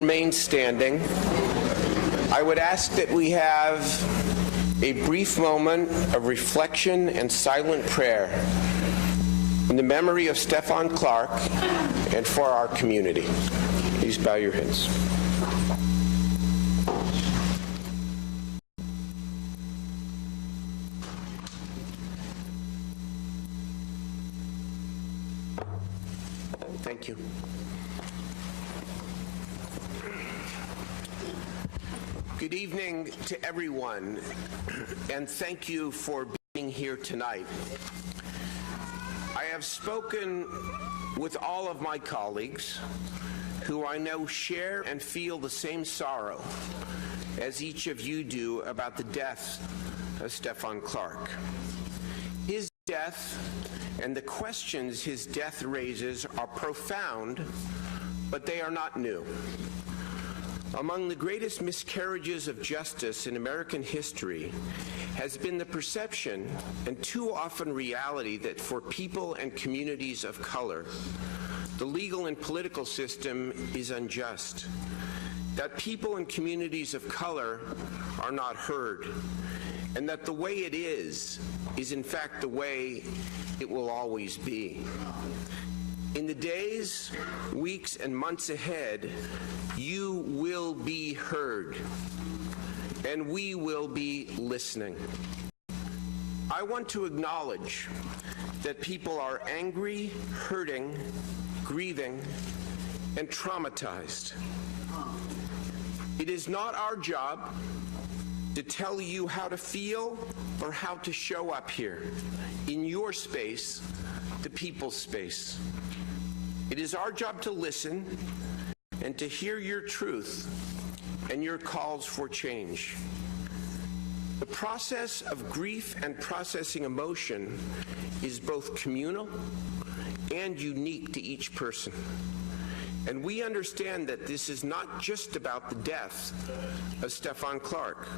Remain standing. I would ask that we have a brief moment of reflection and silent prayer in the memory of Stephen Clark and for our community. Please bow your heads. Thank you. Good evening to everyone, and thank you for being here tonight. I have spoken with all of my colleagues who I know share and feel the same sorrow as each of you do about the death of Stephen Clark. His death and the questions his death raises are profound, but they are not new. Among the greatest miscarriages of justice in American history has been the perception, and too often reality, that for people and communities of color, the legal and political system is unjust, that people and communities of color are not heard, and that the way it is in fact the way it will always be. In the days, weeks, and months ahead, you will be heard, and we will be listening. I want to acknowledge that people are angry, hurting, grieving, and traumatized. It is not our job to tell you how to feel or how to show up here in your space, the people's space. It is our job to listen and to hear your truth and your calls for change. The process of grief and processing emotion is both communal and unique to each person. And we understand that this is not just about the death of Stephen Clark.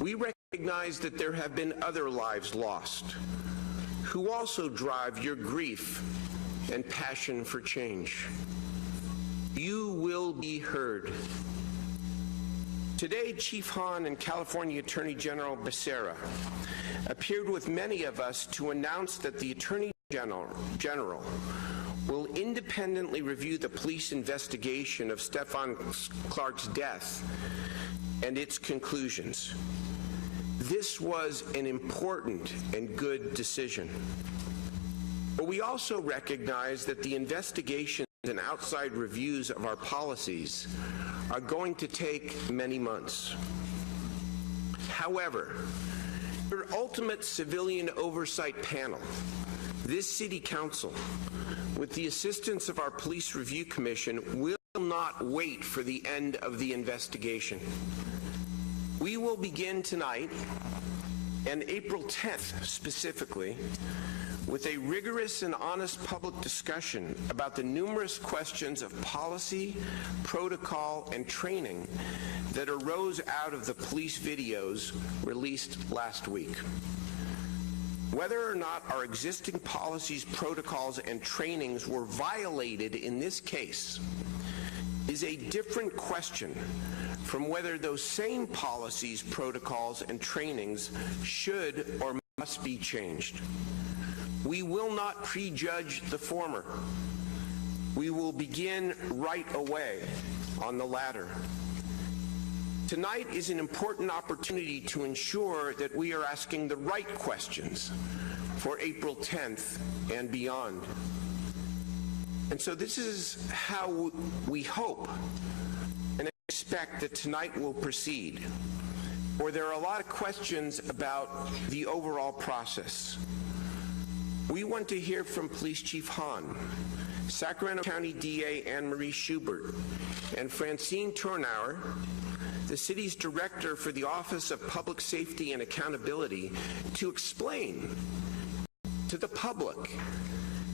We recognize that there have been other lives lost who also drive your grief and passion for change. You will be heard. Today, Chief Hahn and California Attorney General Becerra appeared with many of us to announce that the Attorney General will independently review the police investigation of Stephen Clark's death and its conclusions. This was an important and good decision. But we also recognize that the investigations and outside reviews of our policies are going to take many months. However, your ultimate civilian oversight panel, this City Council, with the assistance of our Police Review Commission, will not wait for the end of the investigation. We will begin tonight, and April 10th specifically, with a rigorous and honest public discussion about the numerous questions of policy, protocol, and training that arose out of the police videos released last week. Whether or not our existing policies, protocols, and trainings were violated in this case is a different question from whether those same policies, protocols, and trainings should or must be changed. We will not prejudge the former. We will begin right away on the latter. Tonight is an important opportunity to ensure that we are asking the right questions for April 10th and beyond. And so this is how we hope and expect that tonight will proceed. Or there are a lot of questions about the overall process. We want to hear from Police Chief Hahn, Sacramento County DA Anne-Marie Schubert, and Francine Turnauer, the city's director for the Office of Public Safety and Accountability, to explain to the public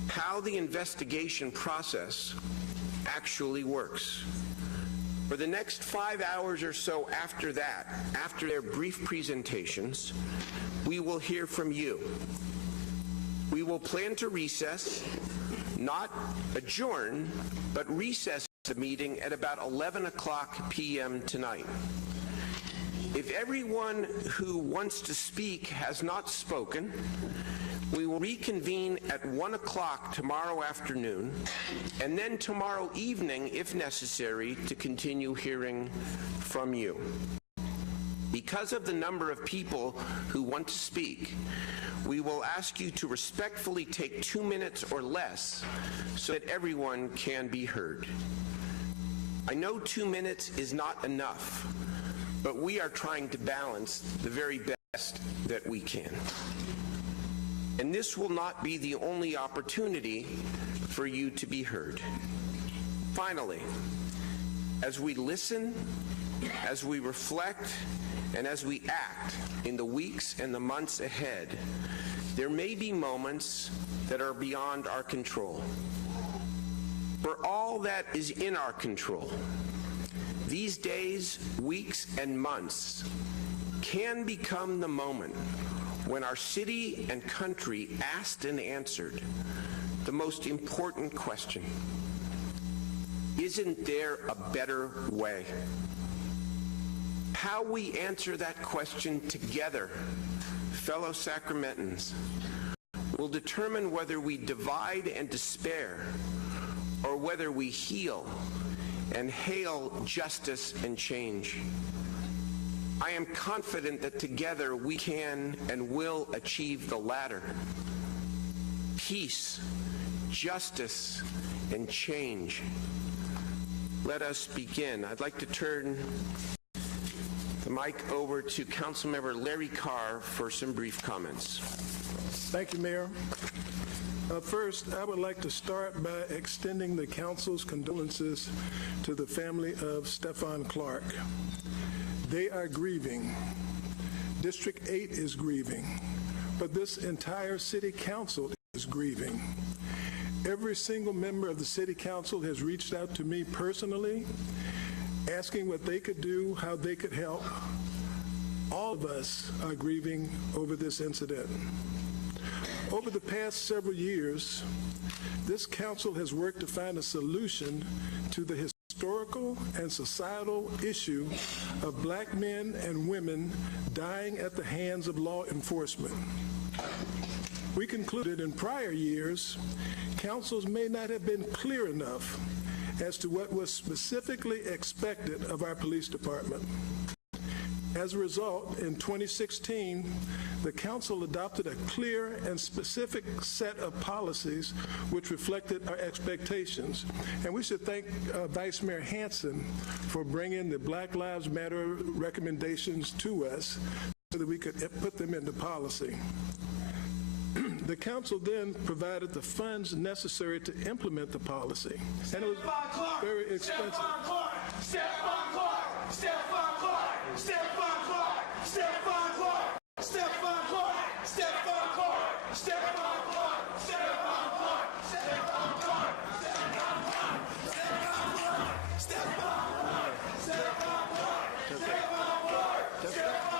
how the investigation process actually works. For the next 5 hours or so after that, after their brief presentations, we will hear from you. We will plan to recess, not adjourn, but recess the meeting at about 11 o'clock p.m. tonight. If everyone who wants to speak has not spoken, we will reconvene at 1 o'clock tomorrow afternoon, and then tomorrow evening, if necessary, to continue hearing from you. Because of the number of people who want to speak, we will ask you to respectfully take 2 minutes or less so that everyone can be heard. I know 2 minutes is not enough, but we are trying to balance the very best that we can. And this will not be the only opportunity for you to be heard. Finally, as we listen, as we reflect, and as we act in the weeks and the months ahead, there may be moments that are beyond our control. For all that is in our control, these days, weeks, and months can become the moment when our city and country asked and answered the most important question: isn't there a better way? How we answer that question together, fellow Sacramentans, will determine whether we divide and despair or whether we heal and hail justice and change. I am confident that together we can and will achieve the latter. Peace, justice, and change. Let us begin. I'd like to turn the mic over to Councilmember Larry Carr for some brief comments. Thank you, Mayor. First, I would like to start by extending the council's condolences to the family of Stephon Clark. They are grieving. District 8 is grieving, but this entire city council is grieving. Every single member of the city council has reached out to me personally, asking what they could do, how they could help. All of us are grieving over this incident. Over the past several years, this council has worked to find a solution to the historical and societal issue of black men and women dying at the hands of law enforcement. We concluded in prior years, councils may not have been clear enough as to what was specifically expected of our police department. As a result, in 2016, the council adopted a clear and specific set of policies which reflected our expectations. And we should thank Vice Mayor Hanson for bringing the Black Lives Matter recommendations to us so that we could put them into policy. The council then provided the funds necessary to implement the policy. And it was very expensive. Stephon Clark! Stephon Clark! Stephon Clark! Stephon Clark! Stephon Clark! Stephon Clark! Stephon Clark! Stephon Clark! Stephon Clark! Stephon Clark! Stephon Clark! Stephon Clark! Stephon Clark! Stephon Clark! Stephon Clark! Stephon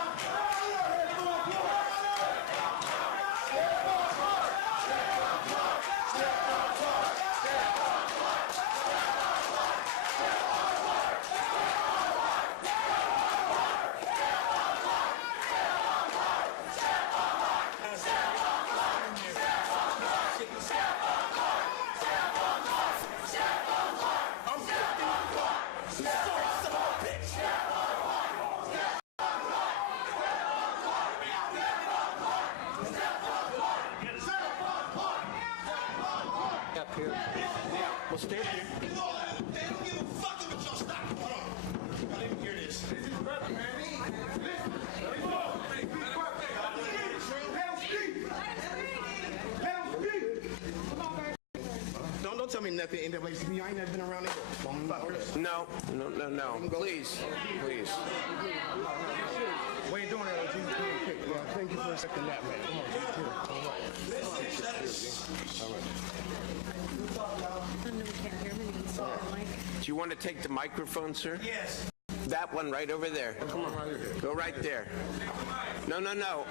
Well, stay here. They don't give a fuck if y'all stop. Hold on. Y'all didn't hear this. This is brother, man. Don't tell me nothing. NAACP, I ain't never been around it. No. Please. We ain't doing that, OG. Thank you for accepting that, man. Come on, all right. Do you want to take the microphone, sir? Yes. That one right over there. Come on. Go right there. No.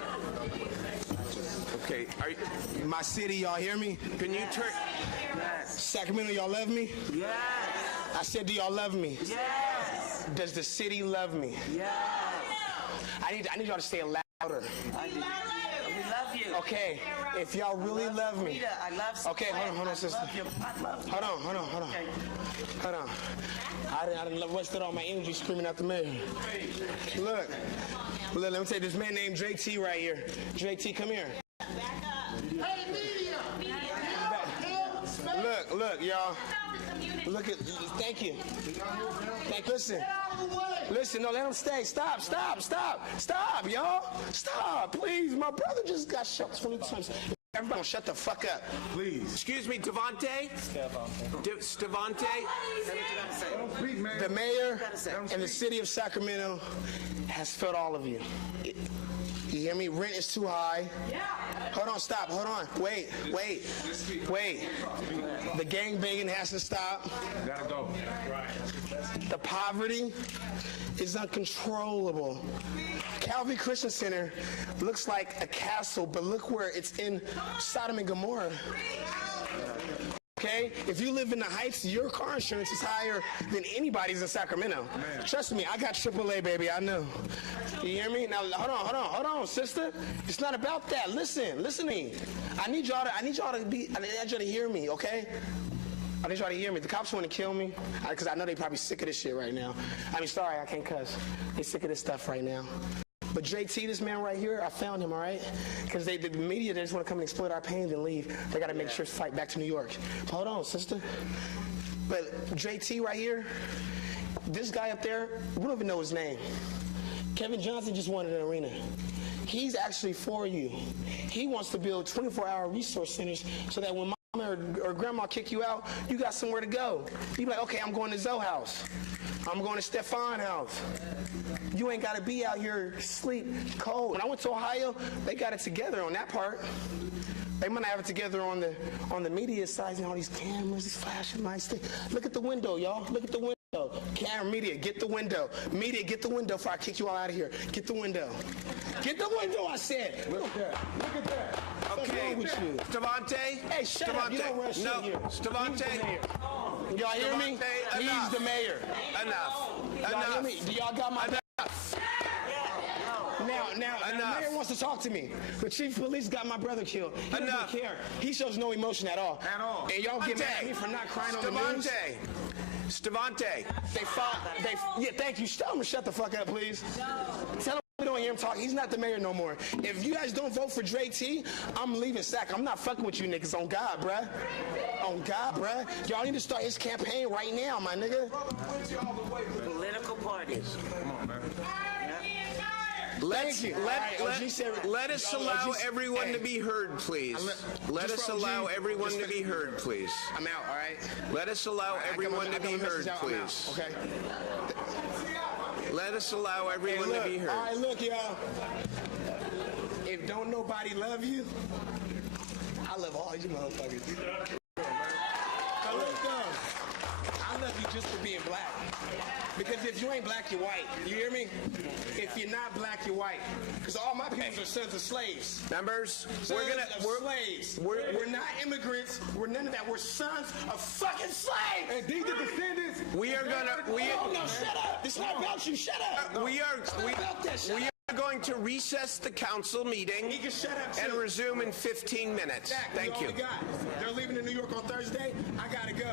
Okay. My city, y'all hear me? Can you turn? Sacramento, y'all love me? Yes. I said, do y'all love me? Yes. Does the city love me? Yes. I need y'all to say it louder. We love you. Okay, if y'all really love me. Rita, I love you. Okay, hold on, sister. I love you. Hold on. I didn't wasted all my energy screaming at the mayor. Look, let me tell you, this man named JT right here. JT, come here. Hey, media! Look, y'all. Look at, thank you. Listen, no, let him stay. Stop, y'all. Stop, please. My brother just got shot 20 times. Everybody shut the fuck up, please. Excuse me, Devontae? Devontae? The mayor and the city of Sacramento has felt all of you. You hear me? Rent is too high. Hold on, stop. Hold on. Wait. The gangbanging has to stop. Gotta go. The poverty is uncontrollable. Calvary Christian Center looks like a castle, but look where it's in Sodom and Gomorrah. Okay? If you live in the Heights, your car insurance is higher than anybody's in Sacramento. Man. Trust me, I got AAA, baby. I know. You hear me? Now, hold on, sister. It's not about that. Listen to me. I need y'all to hear me, okay? I need y'all to hear me. The cops want to kill me because I know they probably sick of this shit right now. Sorry, I can't cuss. They sick of this stuff right now. But JT, this man right here, I found him, all right? Because the media, they just want to come and exploit our pain and leave. They got to make sure it's fight back to New York. But hold on, sister. But JT right here, this guy up there, we don't even know his name. Kevin Johnson just wanted an arena. He's actually for you. He wants to build 24-hour resource centers so that when mama or grandma kick you out, you got somewhere to go. You be like, okay, I'm going to Zoe house. I'm going to Stefan house. You ain't got to be out here sleep cold. When I went to Ohio, they got it together on that part. They might not have it together on the media side and all these cameras, these flashing lights. Look at the window, y'all. Look at the window. Camera, media, get the window. Media, get the window before I kick you all out of here. Get the window. Get the window, I said. Look at that. Okay, Devontae? Hey, shut up. You don't run shit here. Devontae? Y'all hear me? He's the mayor. Enough. Y'all hear me? Do y'all got my back? Now, the mayor wants to talk to me. The chief of police got my brother killed. He doesn't care. He shows no emotion at all. And y'all get mad at me for not crying on the news. Devontae. Thank you. Tell him to shut the fuck up, please. Tell him we don't hear him talk. He's not the mayor no more. If you guys don't vote for Dre T, I'm leaving Sac. I'm not fucking with you niggas. On God, bruh. On God, bruh. Y'all need to start his campaign right now, my nigga. Political parties. Come on, man. Let us allow everyone to be heard, please. Let us allow everyone to be heard, please. I'm out, all right? Let us allow everyone to be heard, please. Okay? Let us allow everyone to be heard. All right, look, y'all. If don't nobody love you, I love all you motherfuckers. Now look, I love you just for being black. Because if you ain't black, you're white. You hear me? If you're not black, you're white. Because all my people are sons of slaves. Members, We're slaves. We're not immigrants. We're none of that. We're sons of fucking slaves. And these are descendants. we are Shut up. It's not about you. Shut up. we are going to recess the council meeting He can shut up and too. resume in 15 minutes. Exactly. Thank you. They're leaving to New York on Thursday. I gotta go.